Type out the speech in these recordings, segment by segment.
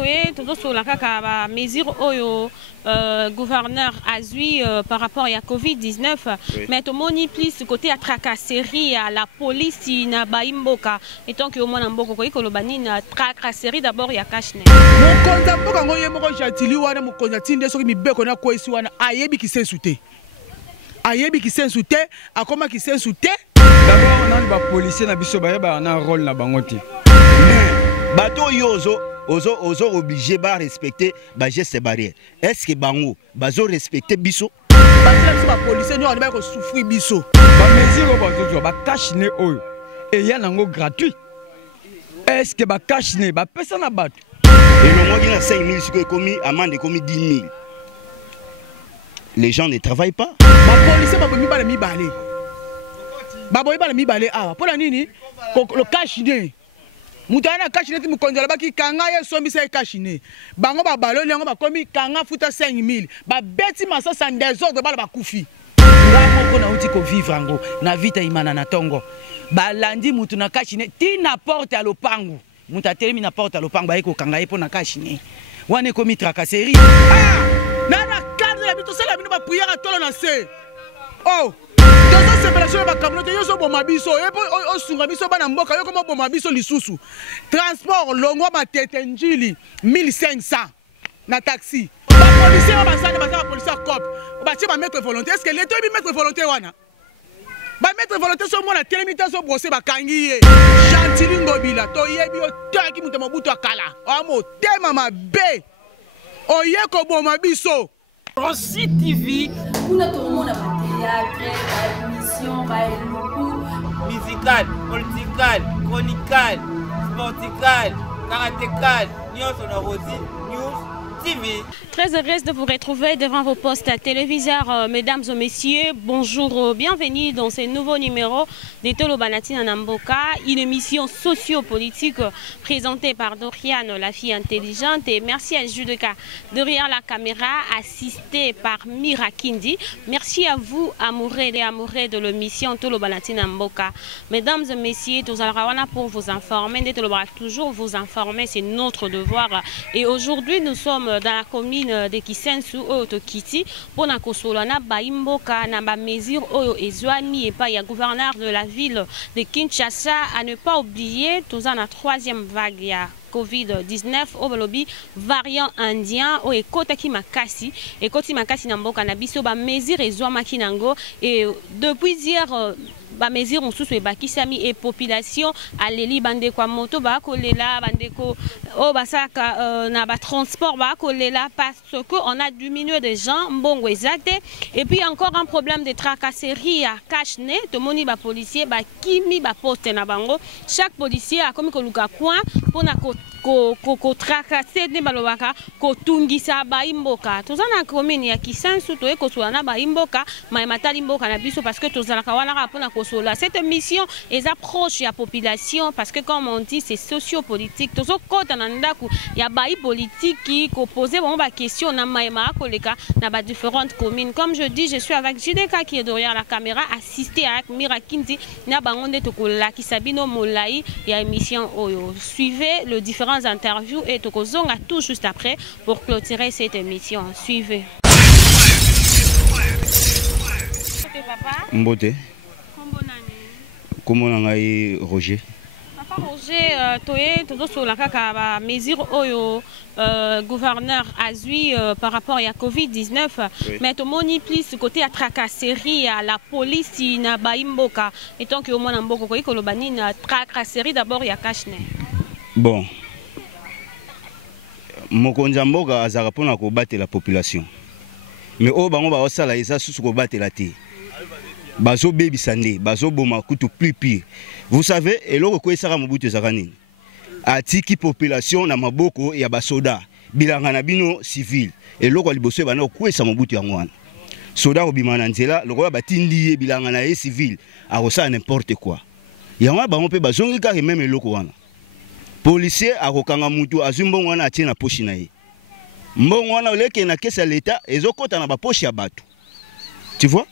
Oui, tout sur la kaka mesure oyo gouverneur azui par rapport à Covid-19, oui. Mais tout le monde plus côté à tracasserie à la police na baimboka et tant que au moins mboko ko ikolobani na tracasserie d'abord ya kashne. Mon konza mboka ngoye moko jatili wana mo konza tinde soki mibeko na ko esi wana ayebi kisensute. Ayebi kisensute akoma kisensute. D'abord on a ba policier na biso ba na rôle na bangote. Bato yozo ozo obligé ba respecter ba gestes barrières. Est-ce que bango bazo respecter biso? Bato ba policier nous on va ko souffrir biso. Ba mesure bazo ba cash ne oyo. Et ya nango gratuit. Est-ce que ba cash ne ba pesa na bato? Et le mois qui a 5 000 ce que commis amende commis 10 000. Les gens ne travaillent pas. Ba policier ba bomi ba la mi balé. Ba bomi ba la mi balé ah pour la nini le cash ne. Moutana kachine ti mukonzala baki kanga ye sombi sa kachine bango ba baloli yango ba komi kanga futa 5 000 ba beti masasa en désordre bala bakufi ngako na uti ko vivre ngo na vita imana na tongo ba landi mutu na kachine ti na porte à lopangu muta termine na porte à lopangu ba eko kanga ye po na kachine wane komi tracasserie ah na cadre la bito sala bino ba prière tolo na se oh dans séparation ba communauté yo so boma biso e po o sunga biso bana mboka yo komo boma biso lisusu transport longwa matete njili 1500 na taxi ba policier ba sane ba policier cop ba ti ba mettre volonté est-ce que l'état bi mettre volonté wana ba mettre volonté so mona telemita so brosser ba kangi ye gentili ngobila to yebi o taki muto mabuto akala o mo tema mabe o ye ko boma biso Rossi TV kuna to mona théâtre, émission, musical, political, chronical, sportical, karatécal, news TV. Très heureuse de vous retrouver devant vos postes téléviseurs, mesdames et messieurs. Bonjour, bienvenue dans ce nouveau numéro de Tolo Banati Namboka, une émission socio-politique présentée par Doriane, la fille intelligente. Et merci à Judeka derrière la caméra, assistée par Mira Kindi. Merci à vous, amoureux et amoureux de l'émission Tolo Banati Namboka. Mesdames et messieurs, nous allons pour vous informer. Toujours vous informer, c'est notre devoir. Et aujourd'hui, nous sommes dans la commune de Kisensu oyo tokiti pona kosola na baimboka na ba mesure oyo ezwami et pas ya gouverneur de la ville de Kinshasa à ne pas oublier tous en la troisième vague ya Covid-19 au lobby variant indien o ekotaki makasi na mboka na biso ba mesure ezwamaki nango et depuis hier ba mesure on sous bakisami et population aleli bande kwa moto ba kolela bande ko o basaka na ba transport ba kolela parce que on a diminué des gens mbongo exact et puis encore un problème de tracasserie à Kachne to moni ba policier ba kimi ba poste na bango chaque policier a comme ko luka coin pona ko tracasser ne balobaka ko tungisa ba imboka tozana commune ya Kisensu to eko soana ba imboka ma matali mboka na biso parce que tozala ka wana pona ko cette émission est approche la population parce que comme on dit c'est socio-politique tous côté nandaku ya baï politique qui opposé bon ba question na maïma koleka na ba différentes communes comme je dis je suis avec Jideka qui est derrière la caméra assisté avec Mira Kindi na bangonde tokola kisabino molai ya émission oyo suivez les différentes interviews et tokozonga tout juste après pour clôturer cette émission suivez Mbote comment on a Roger? Papa Roger, toye todo sur la kaka ba mesure oyo gouverneur azui par rapport à Covid-19, oui. Mais tout moni plus côté à tracasserie à la police na baimboka et tant que au moins mboko ko ikolobani na tracasserie d'abord ya kashne. Bon. Mokonza mboka azaka pona ko battre la population. Mais au bango ba osala eza susu ko battre la té. Bazo baby sande, bazo boma kutu plus pire. Vous savez, et l'on reconnaît ça à Mobutu Zaranine. Atiki population na maboko ya basoda, bilanga na bino civil. Et l'on liboso bana okwe sa Mobutu yangwana. Soda obimana nzela, l'on batindi bilanga na civil, a rosa n'importe quoi. Yangwa ba on peut bazongi ka même eloko wana. Policier a kokanga mutu azumbo wana atie na poche na ye. Mbongo wana oleke na kesa l'état ezokota na ba poche ya bato. Tu vois?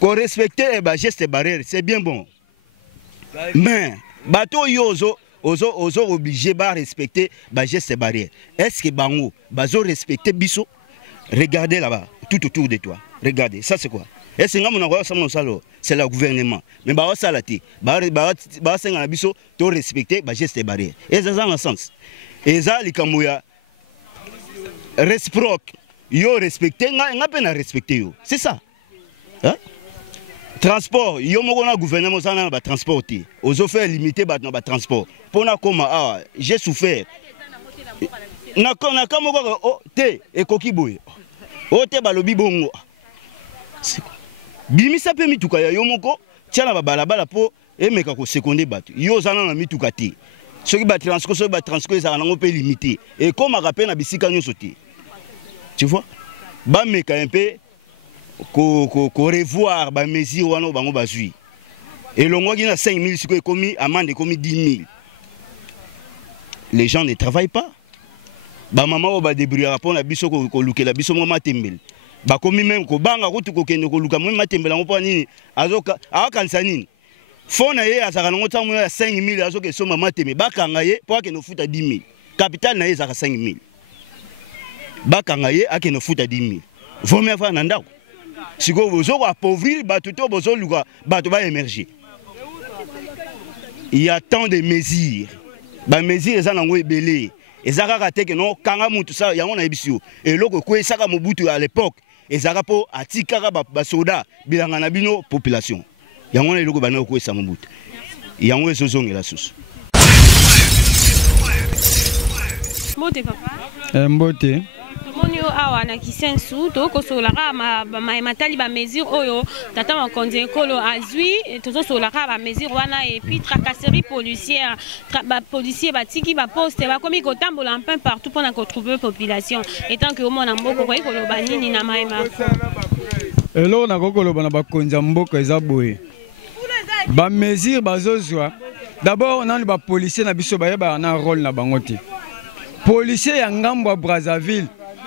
Qu'on respecte les gestes barrières, c'est bien bon. Mais, bateau yozo, obligé de respecter les gestes barrières. Est-ce que bango bazo respecter biso? Regardez là-bas, tout autour de toi. Regardez, ça c'est quoi? Est-ce que c'est le gouvernement? Mais bah ça la ti, bah biso to respecter les gestes barrières. Et ça dans le sens. Et ça les kamouya réciproque, yo respecter, nga peine respecter yo. C'est ça. Hein? Transport, yo moko na gouvernement ça na ba transporter. Ozo faire limiter ba transport. Pona koma j'ai souffert. Na kamoko oh te ekoki boye. Oh te balobi bongo. Bimisa pe mituka ya yo moko tiana ba balabala po emeka ko seconde bato. Yo zana na mituka te. Soki ba transport ça nango pe limité. Et comme rappel na bisika nyonso te. Tu vois? Ba meka un peu ko revoir ba mesure wana bango bazui. Et le mois qui na 5 000 siko commis amende commis 10 000. Les gens ne travaillent pas. Ba maman ba débrouiller rapport na biso ko lukela biso mo matembel. Ba komi même ko banga kutu ko kende ko luka mo matembela ngo pa nini azoka akanisa nini. Fona ye azaka ngo tsamu ya 5 000 azoke soma matembe bakanga ye po akeno futa 10 000. Capital na ye zaka 5 000. Bakanga ye akeno futa 10 000. Vomia fa na ndako. Siko bozo ko appauvrir bato to bozo luka bato ba émerger. Il y a tant de mesures. Ba mesures eza nango ebele. Ezaka kateke no kanga mutu sa yango na ebisio. Et loko ko esaka Mobutu à l'époque, ezaka po atikaka ba soda bilanga na bino population. Yango na loko bana ko esa Mobutu. Yango ezozongela susu. Mbote papa. Mbote. Monio awa na kisensu to ko solara matali ba mesure oyo tata makonzi ekolo azui tozo solara ba mesure wana et puis tracasserie policière ba policier batiki ba poste ba komi ko tambola un peu partout pour na ko trouver population étant que au mona mboko ko ekoloba nini na maema elo na ko koloba na ba konza mboko eza boye ba mesure bazozwa d'abord on a ba policier na biso ba yeba na rôle na bango te policier ya ngambo Brazzaville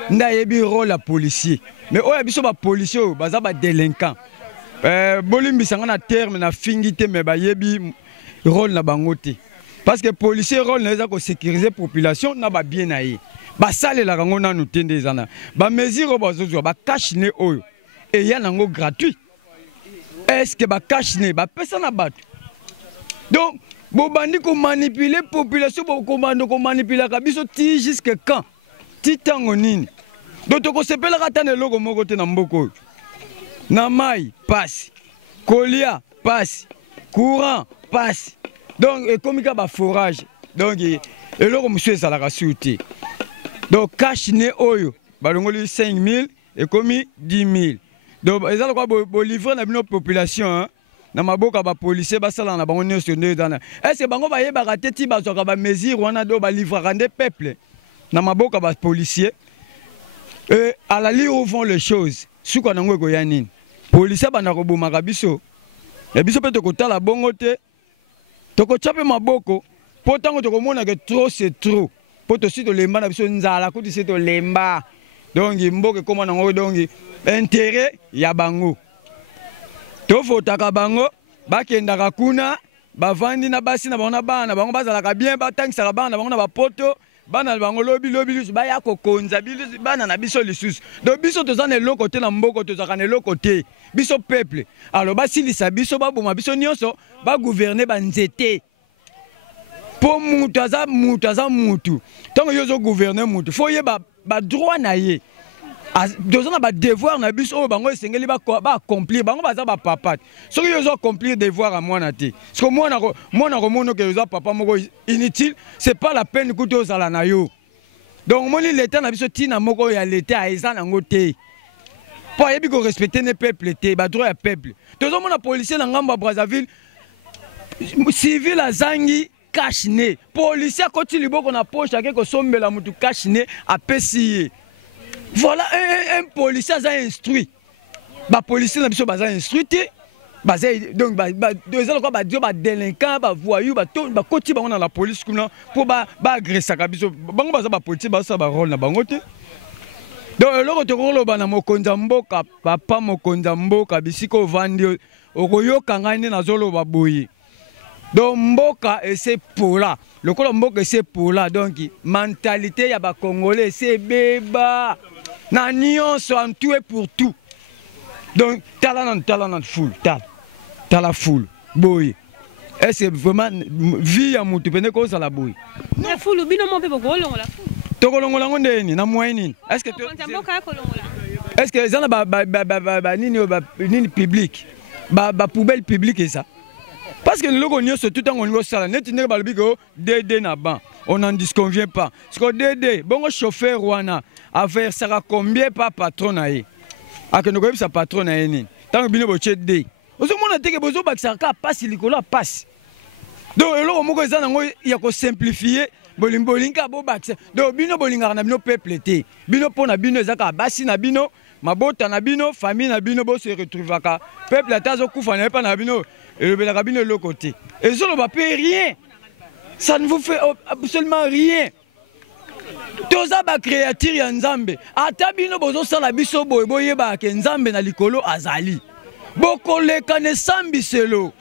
nda yebi rôle la policier mais oya biso ba policier baza ba délinquant bolimbisanga na terme na fingité mais ba yebi rôle na bango te parce que policier rôle na eza ko sécuriser population na ba bien na ye ba salela kango na nous tende ezana ba mesure bazozwa ba cash ne oyo et ya nango gratuit est-ce que ba cash ne ba pesa na bato donc bo bandi ko manipuler population bo ko manipuler ka biso ti jusque quand titango nini donc toko sepela katane logo moko te na mboko na mai passe kolia passe courant passe donc ekomika ba forage donc eloko monsieur salaka suti donc cash ne oyo balongoli 5 000 ekomi 10 000 donc ezala kwa bo livrer na bino population hein na maboka ba policier basala na bango nyonso nde dana est-ce que bango ba yeba te ti bazwaka ba mesure wana do ba livrer nde peuple na maboka ba policier à la ligne où vont les choses suka nango ko yanini policier bana ko boma biso ya biso pe to kotala bongo te to ko chape maboko po tango to ko mona que trop c'est trop po to si to lemba na biso nzala ko ti to lemba donc mboke koma nango donc intérêt ya bango to fotaka bango bakendaka kuna bavandi na basi na bango na bana bango bazalaka bien batangisaka bana na bango na bapoto bana bango lobi lusu baya kokonza bilusu bana na biso lisusu donc biso tozana eloko te na mboko tozaka na eloko te biso peuple alors basilisa biso baboma biso nyonso ba gouverner ba nzete po mutu aza mutu tango yozo gouverner mutu faut yeba ba droit na ye dozana ba devoir na biso oyo bango esengeli ba accomplir bango baza ba papa soki yozo accomplir devoir à mwana te parce que mwana ko mono que yozo papa moko inutile c'est pas la peine que to sala na yo donc moni l'état na biso tina moko ya l'état eza nango te po yebi ko respecter ne peuple te ba droit ya peuple tozo mona policier na ngambo Brazzaville civil azangi cash ne policier koti liboko na poche ake ko sombela mutu cash ne apesi. Voilà un policier a instruit. Les policiers sont instruits. Donc, les gens sont délinquants, voyous, ils sont dans la police pour agresser. Les policiers ont un rôle. Donc, le rôle de Mokondamboka, papa Mokondamboka, Bisiko Vandi, Okoyo Kangani Nazolo Baboyi. donc mboka ese pola lokola mboka ese pola donc mentalité ya ba congolais c'est beba na nyonso en tout et pour tout donc talent full tala full boy est-ce vraiment vie ya mutu pene ko sala boy na full bino mo pe bokolongola full tokolongola ngondeni na moyenne est-ce que zana ba nini public ba poubelle publique ça parce que nous connaissons tout en niveau sala net ne ba lobiko DD na ban on n'en disconvient pas parce que DD bon chauffeur wana affaire ça combien pas patron na ye akeno ko sa patron na ye ni tant bino bo chede ozo mona teke bozo bakisa ka passe likolo passe donc eloko moko ezana ngo ya ko simplifier bolinga bo bakisa donc bino bolinga na bino peuple te bino pona bino ezaka basi na bino mabota na bino famille na bino bo se retrouver ka peuple atazo kufa na pas na bino et le rabino le côté et ça ne va pas rien ça ne vous fait absolument rien toza ba créature ya nzambe ata bino bozo sala biso boye boye ba ke nzambe na likolo azali bokoleka ne sambiselo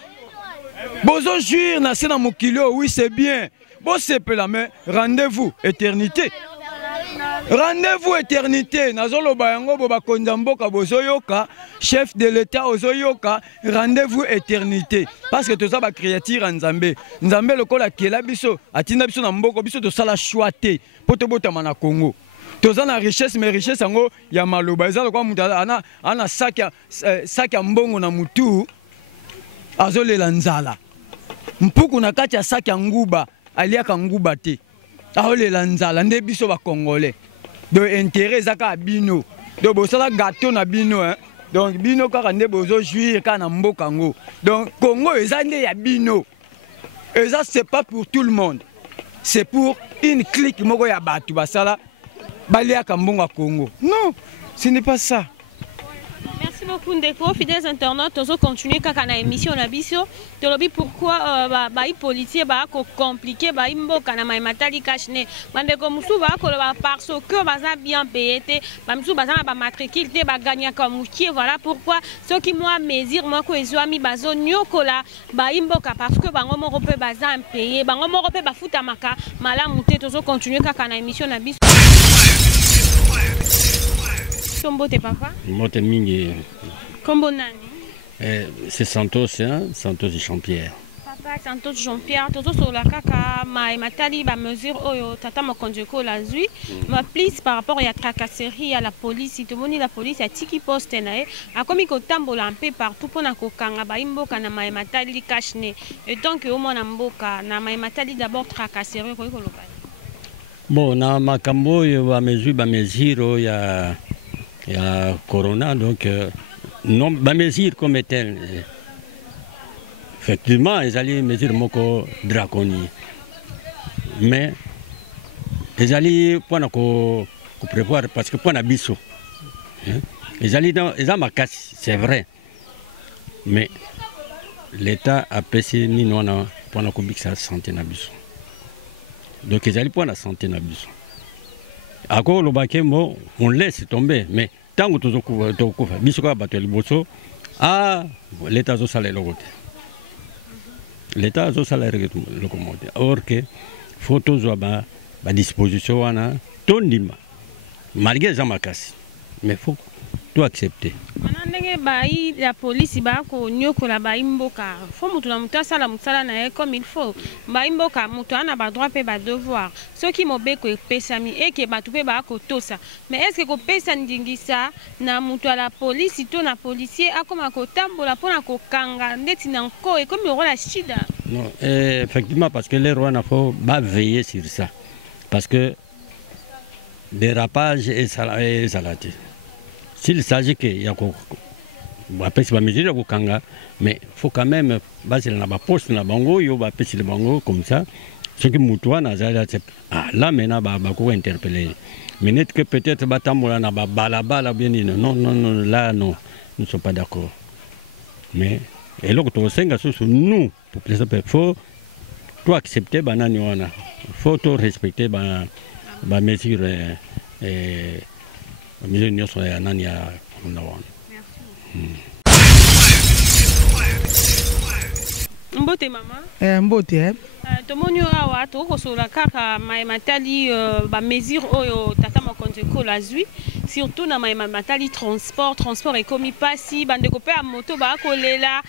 bozo juir na sena mokilo oui c'est bien bo sepela mais rendez-vous éternité. Rendez-vous éternité. Nazolo bayango boba konjamboka bozoyoka chef de l'état ozoyoka rendez-vous éternité parce que tout ça ba créature nzambe nzambe lokola kela biso atinda biso na mboko biso to sala choité poto botama na Congo toza na richesse mais richesse yango ya maloba ezalo kwa mutu ana sac ya mbongo na mutu azolela nzala mpuku na kati ya sac ya nguba aliaka nguba te aolela nzala nde biso ba congolais donc intérêt zaka bino donc bosala gâteau na bino hein donc bino kaka nde bozo jouir ka na mboka ngo donc Congo eza nde ya bino eza c'est pas pour tout le monde c'est pour une clique moko ya batu basala baliaka mbongo Congo non ce n'est pas ça. Merci beaucoup Ndeko, fidèles internautes, on continue kaka na émission na biso. Tolobi pourquoi les policiers ba ko compliqué ba imboka na matali kashne. Bandeko musu ba ko parce que baza bien payé ba musu baza na ba matricule te ba gagner comme moutier, voilà pourquoi ceux qui moi mesure moi ko ezwami bazo nyokola ba imboka parce que bango moko pe baza payé, bango moko pe ba futa maka malamu te tozo continue kaka na émission na biso. Tombo te papa? Mote mingi. Kombo nani? C'est Santos, hein? Santos Jean-Pierre. Papa Santos Jean-Pierre, toto sur la kaka matali ba mesure oyo tata mokonzi ko la zui. Ma please par rapport à la tracasserie à la police, tout moni la police a tiki poste na e akomi ko tambola un peu partout pona ko kanga ba imboka na matali kashne. Et donc au mona mboka na matali d'abord tracasserie ko loba. Bon, na makambo yo ba mesure ya corona donc non ba mesure comme tel effectivement ils allaient mesure moko draconie mais ils allaient pour ko prévoir parce que pour na biso ils allaient dans ils ma casse c'est vrai mais l'état a passé ni non pour na ko biksa santé na biso donc ils allaient pour la santé na biso. Ako le baquet, on laisse tomber, mais tant que tu as bisoka battu bosso, ah, l'État a salé le côté. L'État a salé le côté. Or que photos à disposition, on a ton dima. Malgré ça, mais il faut tout accepter. La police ko nyoko la ba imboka faut mutu na mutu sala musala na comme il faut ba imboka mutu ana ba droit pe ba devoir ceux qui mobe ko pesami et que ba tu pe ba ko tosa mais est-ce que ko pesa ndingisa na mutu la police to na policier akoma ko tambola pona ko kanga ndeti na nko et comme la shida non effectivement parce que les rois n'a faut ba veiller sur ça parce que dérapage et salade s'il s'agit que y a après c'est pas mesure de kanga mais faut quand même baser na ba poste na bango yo ba pesi le bango comme ça ce qui mutua na za ah là maintenant ba ko interpeller mais net que peut-être batambola na ba balabala bien non là non nous ne sommes pas d'accord mais et là que to senga sur nous pour que ça faut tout accepter banani wana faut tout respecter ba mesure mesure nyoso ya nani ya na wana. Mbote mama. Mbote Tomoni awa tokosola kaka matali ba mesure oyo tata mokonzi ko la zui surtout na matali transport ekomi pasi bandeko pe a moto ba kolela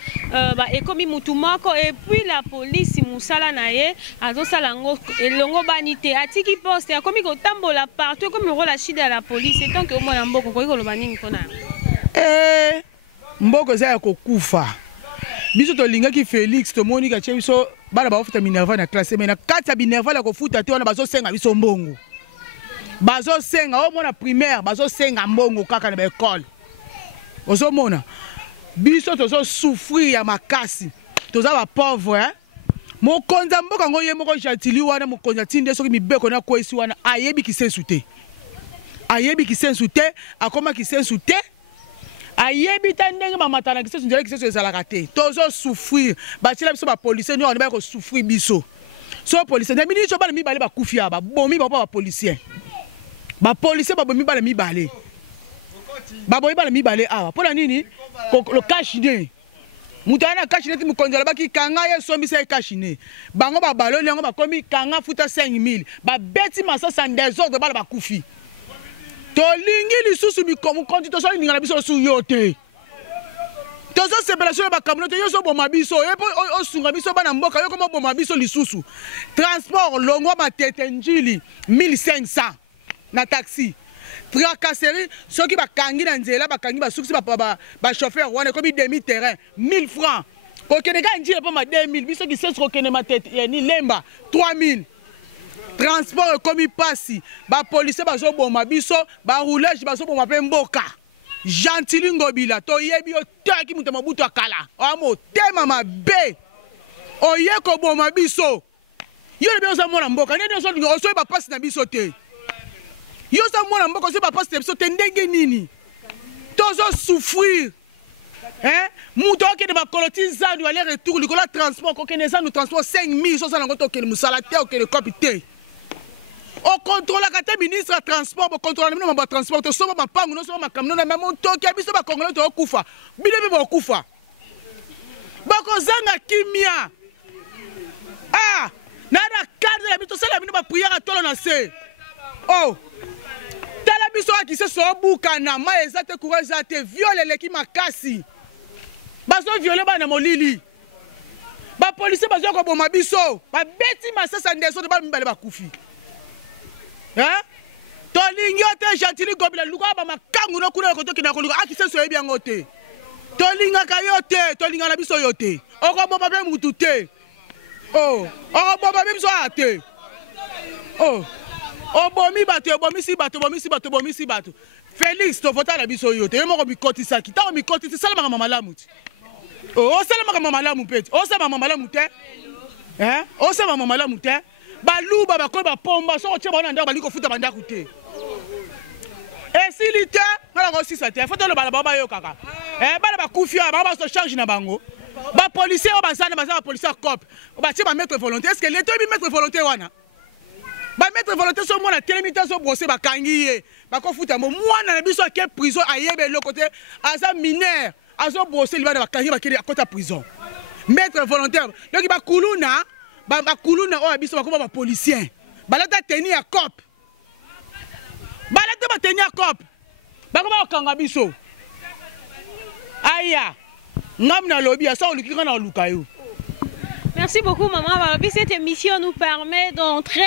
ba ekomi mutu moko et puis la police musala na ye azosala ngo elongo banité atiki poste akomi kotambola partout comme le la chida la police et tant que omona mboko ko koloba nini kona mboko za kokufa biso to linga ki Félix to Monica chebiso bana ba ofuta minerva na classe mais na kati ya minerva la kofuta te wana bazo senga biso mbongo bazo senga o mona primaire bazo senga mbongo kaka na ba école ozo mona biso tozo souffrir ya makasi toza ba pauvre mokonza mboka ngo ye moko jatili wana mokonza tinde soki mibeko na kwesi wana ayebi kisensu te akoma kisensu te ayebi ta ndenge mamatana kisensu ndele kisensu ezalaka te tozo souffrir batila biso ba policier ni on ba ko souffrir biso so policier na mini cho bana mibale ba kufia ba bomi ba policier ba bomi bana mibale ba bomi bana mibale awa pona nini le cachine mutana cachine ti mukonjola baki kanga ye sombisa e cachine bango ba baloli yango ba komi kanga futa 5000 ba beti masasa désordre bana ba kufi tolingi lisusu mukonzi to so ninga na biso su yote tozo séparation ba communauté yo so boma biso e o sunga biso bana mboka yo komo boma biso lisusu transport longwa matete njili 1500 na taxi tracasserie soki bakangi na nzela bakangi basuksi ba chauffeur wana komi demi terrain 1000 francs kokene ka njili po ma 2000 biso ki sese kokene matete ni lemba 3000 transport komi pasi ba police bazo boma biso ba roulage bazo boma pe mboka Gentili Ngobila to yebi o taki muta mabuto akala amo tema mabe oye ko boma biso yo le biso mona mboka nene so ngo so ba passe na biso te yo sa mona mboka so ba passe na biso te ndenge nini tozo souffrir muto ke de ba kolotiza du aller retour likola transport ko keneza nous transport 5000 so sana ngoto ke musala te o ke le copité au contrôle la ministre transport au contrôle même ba transport to so ba pangu no so ba camion na même to ke biso ba congolais to kufa bile ba kufa ba ko zanga kimia na cadre la biso sala bino ba prière tolo na se tala biso ki se so bukana ma ezate courage ate viole leki makasi bazo viole bana molili ba police bazo ko boma biso ba beti masasa ndeso de ba mbale ba kufi tolingi ote Gentili Ngobila luka ba makangu no kuna ko tokina ko luka akisenso yebi yango te tolinga ka yote tolinga na biso yote oko boba be mutu te oko boba be biso ate bomi bato Félix to vota la biso yote yo moko bikotisa ki ta mikotisa sala mama malamu ti sala mama malamu peti sala mama malamu te sala mama malamu te baluba bakoy ba pomba so tsheba na ndako baliko futa bandako te esilite ngala ko sisa te foto lo bala baba yo kaka bala ba kufia baba so charge na bango ba policier ba sana ba policier cop ba tsheba mettre volonté est-ce que l'état bi mettre volonté wana ba mettre volonté so mona telemita so brosser ba kangiye ba ko futa mo mwana na biso ke prison ayebe le côté aza mineur azo brosser li ba kangiye ba kiri à côté prison mettre volontaire donc ba kuluna ba kuluna o biso ba ko ba policier balata tenir à cop balata ba tenir à cop ba ko ba kanga biso aya ngam na lobby asa o lukika na lukayo. Merci beaucoup maman. Cette émission nous permet d'entrer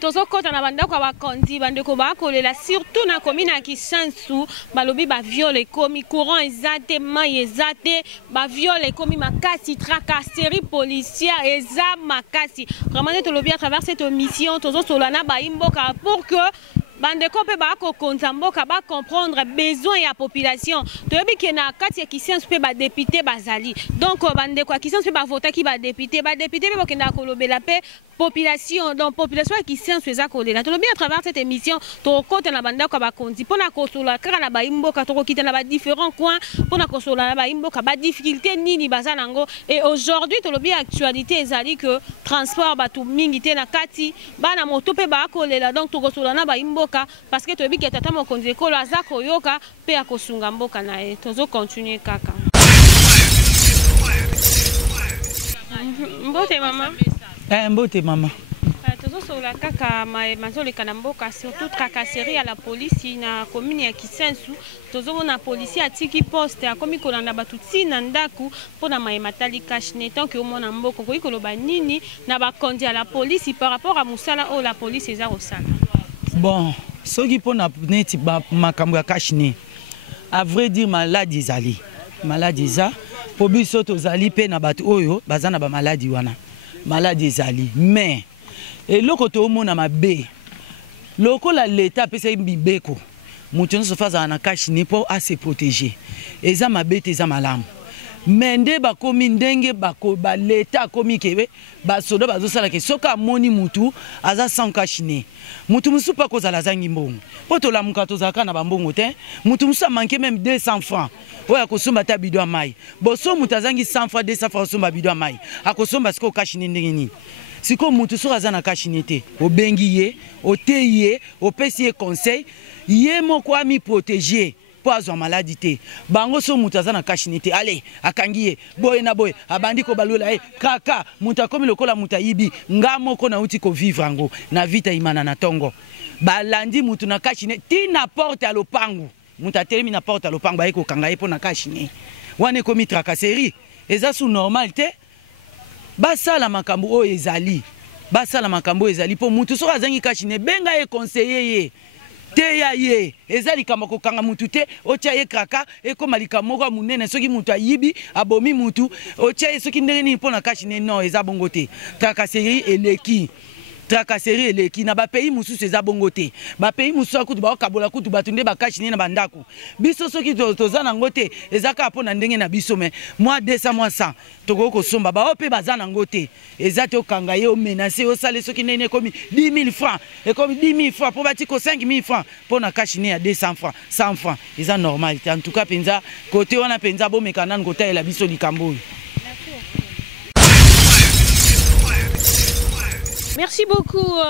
dans ce côté na banda kwa bakondi bande ko ba kolela surtout na commune ya Kisansu balobi ba viole komi courant ezate mai ezate ba viole komi makasi tracasserie policière eza makasi. Vraiment te lobi à travers cette émission tozo solana ba imboka pour que bande kopé ba ko konzamboka ba comprendre besoin ya population toyebi ke na kati ya Kisansu pe ba député bazali donc bande kwa Kisansu pe ba voter ki ba député pe ba kenda kolobela pe population donc population ya Kisansu eza kolela tolobi à travers cette émission to kota na bande kwa ba konzi pona kosola kaka na ba imboka to kokita na ba différents coins pona kosola na ba imboka ba difficulté nini bazanango et aujourd'hui tolobi actualité ezali que transport ba tout mingi te na kati bana moto pe ba kolela donc to kosola na ba imboka parce que tu as dit que tu as mon conduit ko la zako yoka pe akosunga mboka na e tozo continuer kaka Mbote maman. Mbote maman. Tozosola kaka mazoleka na mboka surtout tracasserie à la police na commune ya Kisensu. Tozomona policier atiki poste akomi kolanda batu tina ndaku pona matali kashne tant que omona mboko ko ikoloba nini na bakondi à la police par rapport à musala o la police eza osala. Bon, soki pona neti makambo ya kashne. À vrai dire malade ezali. Malade eza po biso tozali pe na batu oyo bazana ba maladi wana. Malade ezali mais eloko toomona mabe lokola leta apesa bibeko moto nyonso aza na kashine mpo ase protéger eza mabe te eza malamu mais nde bakomi ndenge baleta akomi kebe basoda bazosalaka soki amoni mutu aza sans kashine mutu mosusu mpe akozala azangi mbongo mpo tolamuka tozalaka na bambongo te mutu mosusu amanke même 200 francs oyo akosomba te bido ya mai boso mutu azangi 100 francs 200 francs asomba bido ya mai akosomba sikoyo kashine ndenge nini siko mutu soki aza na kashine te obengi ye oteyi ye opesi ye conseil ye moko ami protéger po azwa maladi te bango so mutu aza na kashine te ale akangi ye boye na boye abandi kobalola ye kaka mutu akomi lokola mutu ayibi nga moko nauti kovivre yango na vita imana na tongo balandi mutu na kashine ti na porte ya lopangu mutu atelemi na porte ya lopangu baye kokanga ye mpo na kashine wana ekomi tracasserie eza su normal te basala makambo oyo ezali basala makambo ezali po mutu soki azangi kashine benga ye conseiller ye te ya ye eza likambo kokanga mutu te otia ye kraka ekoma likambo moko ya munene soki mutu ayibi abomi mutu otia ye soki ndenge nini mpo na kashine non eza bongo te tracasserie eleki tracasserie eleki na bapays mosusu eza bongo te bapays mosusu akutu baokabola kutu bato nde bakashine na bandako biso soki toza nango te eza kaka mpo na ndenge na biso me mwa 200 mwa 100 tokoki kosomba bao mpe baza nango te eza te okanga ye omenase osale soki ndenge ekomi 10 000 francs ekomi 10 000 francs mpo batiko 5 000 francs mpo na kashine ya 200 francs 100 francs eza normal te en tout cas mpenza kote wana mpenza bomeka nani kotalela biso likambo oyo. Merci beaucoup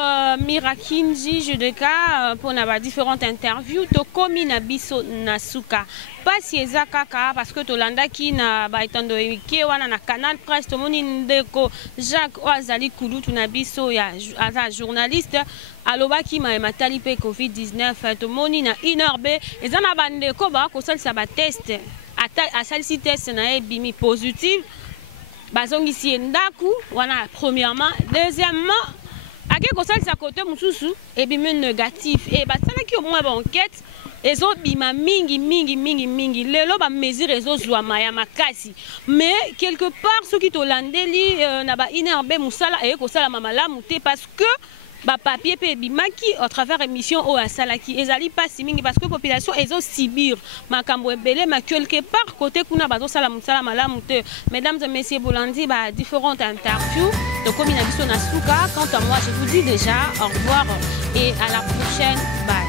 Mirakinji Judeka pour na différentes interviews to komi na biso nasuka pasi eza kaka parce que tolanda ki na ba etando ke wana na Canal Presse to moni ndeko Jacques Oazali Kulutu na biso ya aza journaliste alobaki matali pe COVID-19 to moni na inorbe eza na bandeko ba ko salisa ba test asalisi test na ebimi positive bazongisi ndaku wana premièrement deuxièmement ake kosalisa côté mususu ebimi négatif et basalaki au moins ba enquête ezobima mingi lelo ba mesure ezozwama ya makasi mais quelque part soki tolandeli na ba inerbe musala e kosala malamu te parce que ba papier pe bimaki au travers émission o asalaki ezali pas si mingi parce que population ezo subir makambo ebele ma quelque part côté kuna bazo sala musala malamu te. Mesdames et messieurs, Bolandi ba différentes interviews de Komina Biso Nasuka. Quant à moi, je vous dis déjà au revoir et à la prochaine. Bye.